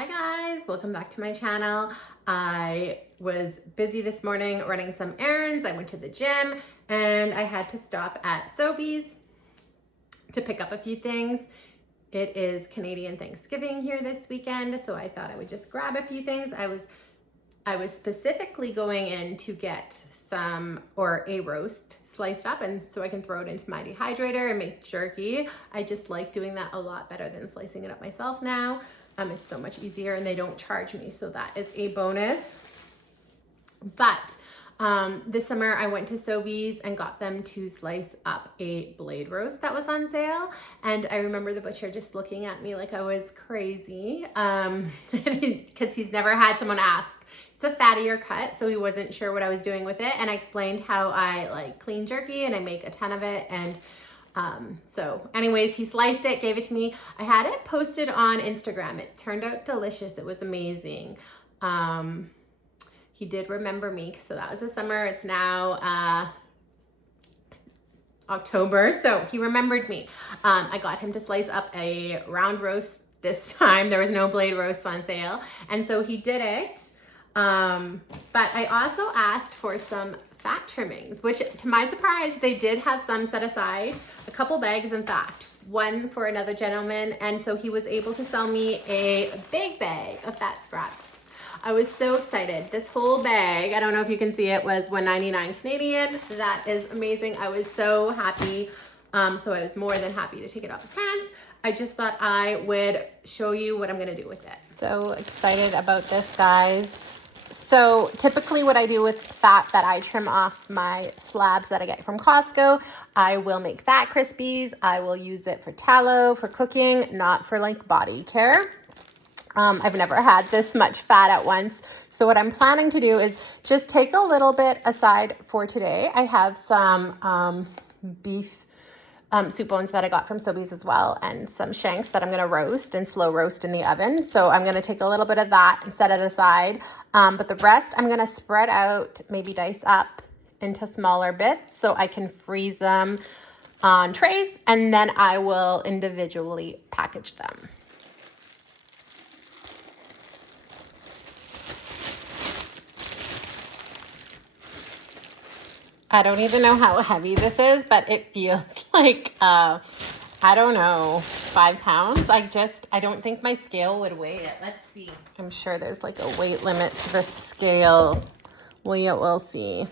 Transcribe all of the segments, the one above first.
Hi guys, welcome back to my channel. I was busy this morning running some errands. I went to the gym and I had to stop at Sobeys to pick up a few things. It is Canadian Thanksgiving here this weekend, so I thought I would just grab a few things. I was specifically going in to get a roast sliced up, and so I can throw it into my dehydrator and make jerky. I just like doing that a lot better than slicing it up myself now. It's so much easier and they don't charge me, so that is a bonus. But this summer I went to Sobeys and got them to slice up a blade roast that was on sale. And I remember the butcher just looking at me like I was crazy because he's never had someone ask. It's a fattier cut, so he wasn't sure what I was doing with it. And I explained how I like clean jerky and I make a ton of it. And so anyways, he sliced it, gave it to me. I had it posted on Instagram. It turned out delicious. It was amazing. He did remember me, so that was the summer. It's now October, so he remembered me. I got him to slice up a round roast this time. There was no blade roast on sale, and so he did it. But I also asked for some fat trimmings, which to my surprise, they did have some set aside, a couple bags in fact, one for another gentleman. And so he was able to sell me a big bag of fat scraps. I was so excited. This whole bag, I don't know if you can see it, was $1.99 Canadian. That is amazing. I was so happy. So I was more than happy to take it off his hands. I just thought I would show you what I'm gonna do with it. So excited about this, guys. So typically what I do with fat that I trim off my slabs that I get from Costco, I will make fat crispies. I will use it for tallow, for cooking, not for like body care. I've never had this much fat at once. So what I'm planning to do is just take a little bit aside for today. I have some beef soup bones that I got from Sobeys as well, and some shanks that I'm gonna roast and slow roast in the oven. So I'm gonna take a little bit of that and set it aside. But the rest I'm gonna spread out, maybe dice up into smaller bits so I can freeze them on trays, and then I will individually package them. I don't even know how heavy this is, but it feels like, I don't know, 5 pounds. I don't think my scale would weigh it. Let's see. I'm sure there's like a weight limit to the scale. We'll see.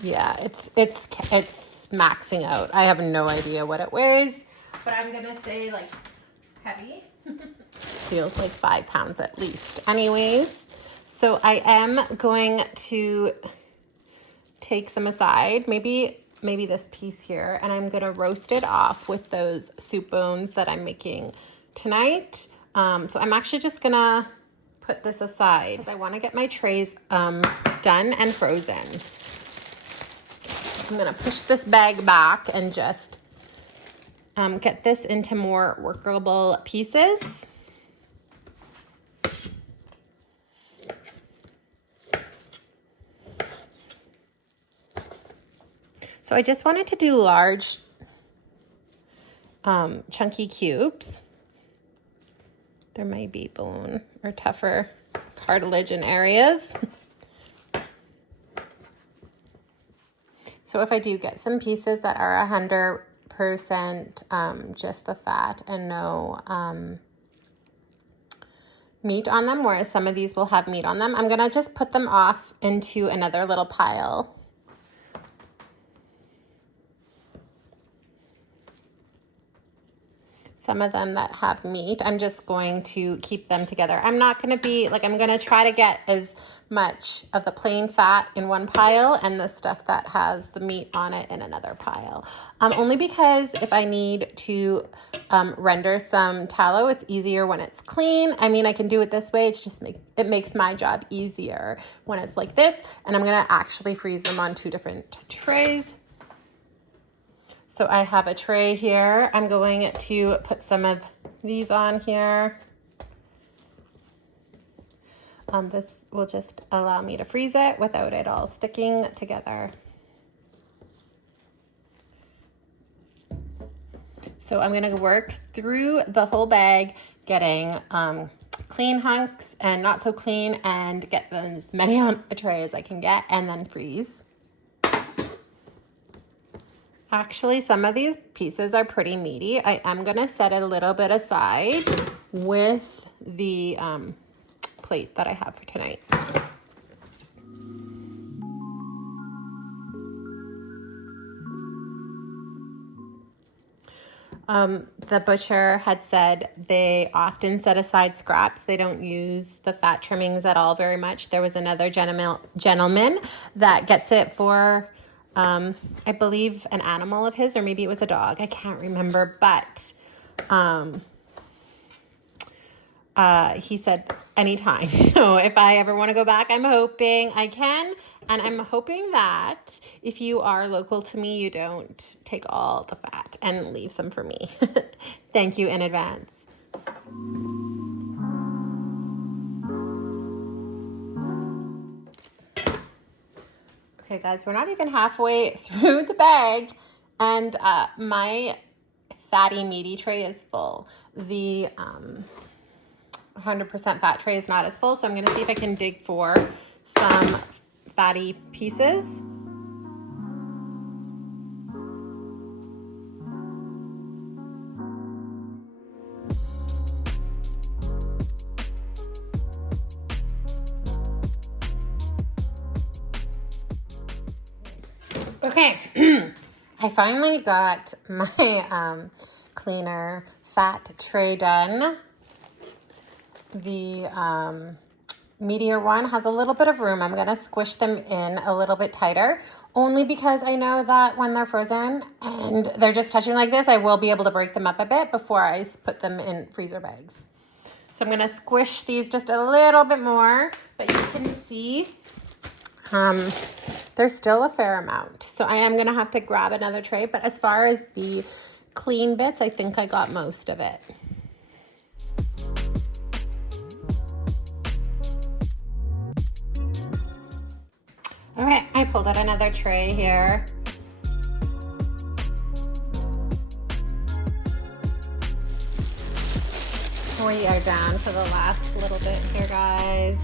Yeah, it's maxing out. I have no idea what it weighs, but I'm gonna say like heavy. Feels like 5 pounds at least. Anyways, so I am going to take some aside, maybe this piece here, and I'm gonna roast it off with those soup bones that I'm making tonight. So I'm actually just gonna put this aside because I wanna get my trays done and frozen. I'm gonna push this bag back and just get this into more workable pieces. So I just wanted to do large, chunky cubes. There might be bone or tougher cartilage in areas. So if I do get some pieces that are 100% just the fat and no meat on them, whereas some of these will have meat on them, I'm gonna just put them off into another little pile. Some of them that have meat, I'm just going to keep them together. I'm not gonna be, like, I'm gonna try to get as much of the plain fat in one pile and the stuff that has the meat on it in another pile. Only because if I need to render some tallow, it's easier when it's clean. I mean, I can do it this way. It's just it makes my job easier when it's like this. And I'm gonna actually freeze them on 2 different trays. So I have a tray here. I'm going to put some of these on here. This will just allow me to freeze it without it all sticking together. So I'm gonna work through the whole bag, getting clean hunks and not so clean, and get as many on a tray as I can get, and then freeze. Actually, some of these pieces are pretty meaty. I am gonna set a little bit aside with the plate that I have for tonight. The butcher had said they often set aside scraps. They don't use the fat trimmings at all very much. There was another gentleman that gets it for, I believe, an animal of his, or maybe it was a dog. I can't remember, but he said anytime. So if I ever want to go back, I'm hoping I can. And I'm hoping that if you are local to me, you don't take all the fat and leave some for me. Thank you in advance. Okay, guys, we're not even halfway through the bag, and my fatty meaty tray is full. The 100% fat tray is not as full, so I'm going to see if I can dig for some fatty pieces. Okay, I finally got my cleaner fat tray done. The meatier one has a little bit of room. I'm going to squish them in a little bit tighter, only because I know that when they're frozen and they're just touching like this, I will be able to break them up a bit before I put them in freezer bags. So I'm going to squish these just a little bit more, but you can see there's still a fair amount. So I am going to have to grab another tray, but as far as the clean bits, I think I got most of it. Okay, I pulled out another tray here. We are down to the last little bit here, guys.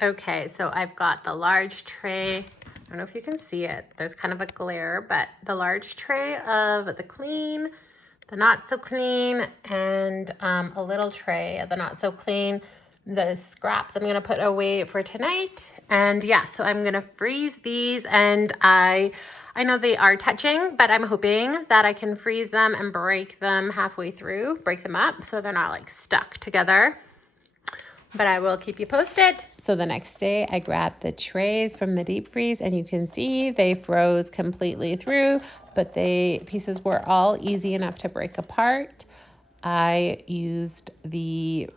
Okay, so I've got the large tray. I don't know if you can see it. There's kind of a glare, but the large tray of the clean, the not so clean, and a little tray of the not so clean. The scraps I'm gonna put away for tonight. And yeah, so I'm gonna freeze these, and I know they are touching, but I'm hoping that I can freeze them and break them halfway through, break them up so they're not like stuck together. But I will keep you posted. So the next day I grabbed the trays from the deep freeze, and you can see they froze completely through, but the pieces were all easy enough to break apart. I used the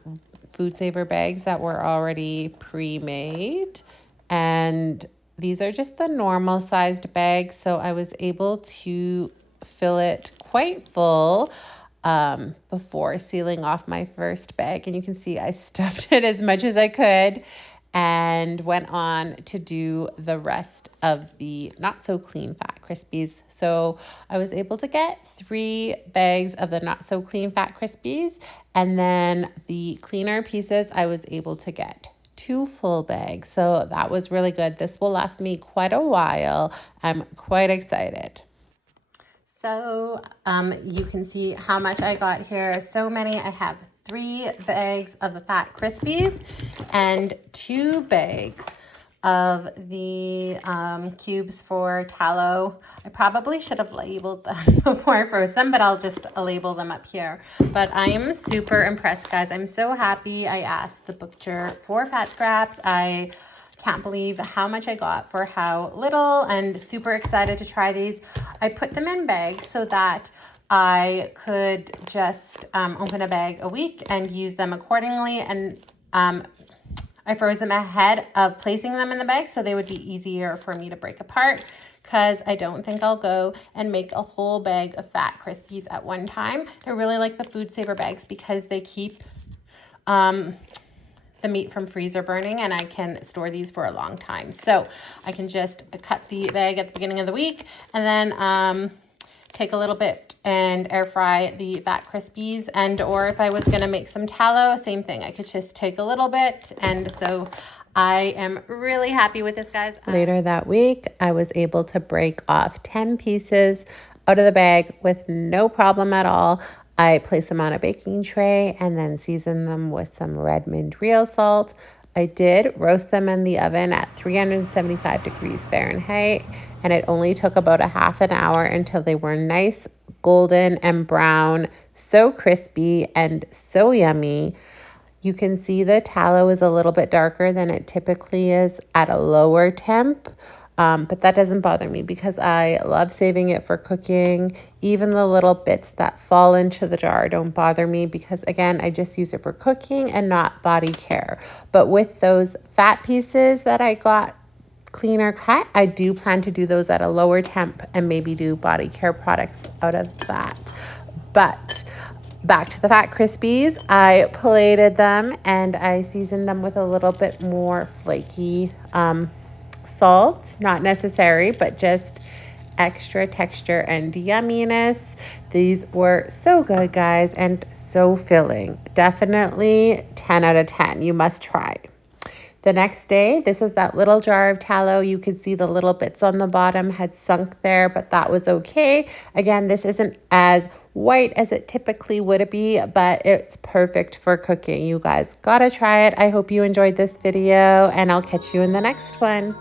food saver bags that were already pre-made, and these are just the normal sized bags, so I was able to fill it quite full before sealing off my first bag. And you can see I stuffed it as much as I could and went on to do the rest of the not so clean fat crispies. So I was able to get 3 bags of the not so clean fat crispies, and then the cleaner pieces I was able to get 2 full bags. So that was really good. This will last me quite a while. I'm quite excited. So you can see how much I got here. So many. I have 3 bags of the fat crispies and 2 bags of the cubes for tallow. I probably should have labeled them before I froze them, but I'll just label them up here. But I am super impressed, guys. I'm so happy I asked the butcher for fat scraps. I can't believe how much I got for how little, and super excited to try these. I put them in bags so that I could just open a bag a week and use them accordingly. And I froze them ahead of placing them in the bag so they would be easier for me to break apart, because I don't think I'll go and make a whole bag of fat crispies at one time. I really like the food saver bags because they keep the meat from freezer burning, and I can store these for a long time. So I can just cut the bag at the beginning of the week and then take a little bit and air fry the fat crispies. And or if I was gonna make some tallow, same thing. I could just take a little bit. And so I am really happy with this, guys. Later that week, I was able to break off 10 pieces out of the bag with no problem at all. I placed them on a baking tray and then seasoned them with some Redmond real salt. I did roast them in the oven at 375 degrees Fahrenheit, and it only took about a half an hour until they were nice, golden and brown, so crispy and so yummy. You can see the tallow is a little bit darker than it typically is at a lower temp, but that doesn't bother me because I love saving it for cooking. Even the little bits that fall into the jar don't bother me because, again, I just use it for cooking and not body care. But with those fat pieces that I got cleaner cut, I do plan to do those at a lower temp and maybe do body care products out of that. But back to the fat crispies, I plated them and I seasoned them with a little bit more flaky salt. Not necessary, but just extra texture and yumminess. These were so good, guys, and so filling. Definitely 10 out of 10. You must try. The next day, this is that little jar of tallow. You could see the little bits on the bottom had sunk there, but that was okay. Again, this isn't as white as it typically would be, but it's perfect for cooking. You guys gotta try it. I hope you enjoyed this video, and I'll catch you in the next one.